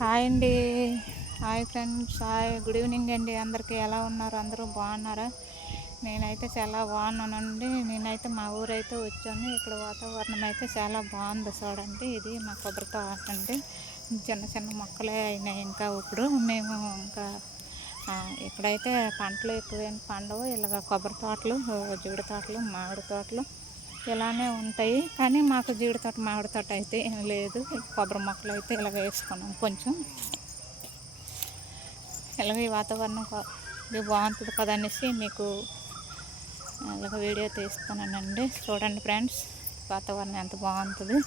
Hi అండి. Hi friends. Hi. Good evening అండి. అందరికీ ఎలా ఉన్నారు? అందరూ బాగున్నారా? నేనైతే చాలా బాగున్నానండి. నేనైతే మా ఊరైతే వచ్చాను. ఇక్కడ వాతావరణం అయితే చాలా బాగుంది చూడండి. ఇది మా కొబ్బరి తోట అండి. చిన్న చిన్న మొక్కలే అయినాయి ఇంకా ఇప్పుడు. మేము ఇంకా ఇక్కడైతే పంటలు ఎక్కువేం పండవు. ఇలాగ కొబ్బరి తోటలు జీడి తోటలు మామిడి తోటలు ఇలానే ఉంటాయి. కానీ మాకు జీడి తోట మామిడి తోట అయితే ఏం లేదు. కొబ్బరి మొక్కలు అయితే ఇలాగ వేసుకున్నాం కొంచెం. ఇలాగ ఈ వాతావరణం ఇది బాగుంటుంది కదా అనేసి మీకు ఇలాగ వీడియో తీస్తున్నానండి. చూడండి ఫ్రెండ్స్ వాతావరణం ఎంత బాగుంటుంది.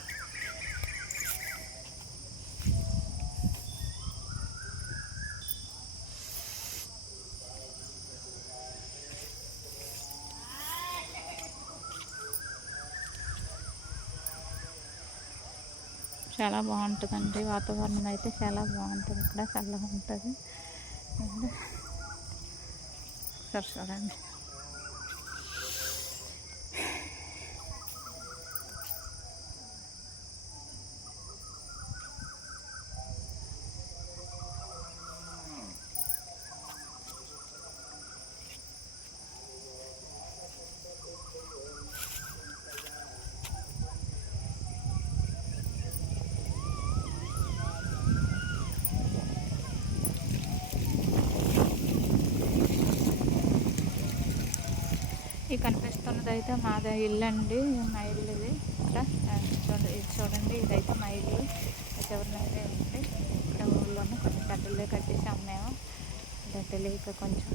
చాలా బాగుంటుందండి వాతావరణం అయితే చాలా బాగుంటుంది ఇక్కడ చల్లగా ఉంటుంది. సరే చూడండి. ఈ కనిపిస్తున్నది అయితే మాది ఇల్లు అండి మా ఇల్లు ఇది. ఇక్కడ చూడండి ఇది చూడండి ఇదైతే మా ఇల్లు. చివరినైతే ఉంది ఇక్కడ ఊళ్ళోనే కొంచెం కట్టెలే కట్టేసాం మేము. ఇక కొంచెం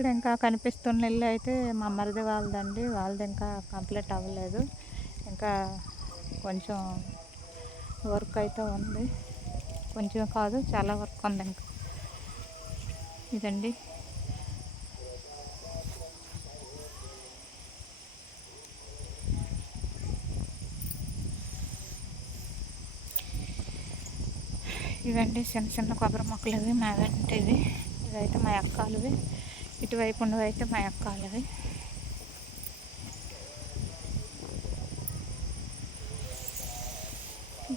ఇక్కడ ఇంకా కనిపిస్తున్న ఇల్లు అయితే మా మరిది వాళ్ళదండి. వాళ్ళది ఇంకా కంప్లీట్ అవ్వలేదు. ఇంకా కొంచెం వర్క్ అయితే ఉంది. కొంచెం కాదు చాలా వర్క్ ఉంది ఇంకా ఇదండి. ఇవండి చిన్న చిన్న కొబ్బరి మొక్కలు ఇవి మా ఇవి మా అక్కలువి. ఇటువైపు ఉన్నవైతే మా యొక్క వాళ్ళవి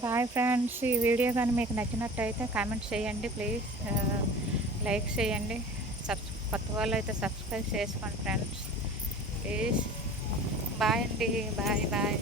బాయ్ ఫ్రెండ్స్ ఈ వీడియో కానీ మీకు నచ్చినట్టయితే కామెంట్ చేయండి ప్లీజ్. లైక్ చేయండి. సబ్స్ కొత్త వాళ్ళు అయితే సబ్స్క్రైబ్ చేసుకోండి ఫ్రెండ్స్. ప్లీజ్. బాయ్ అండి. Bye bye.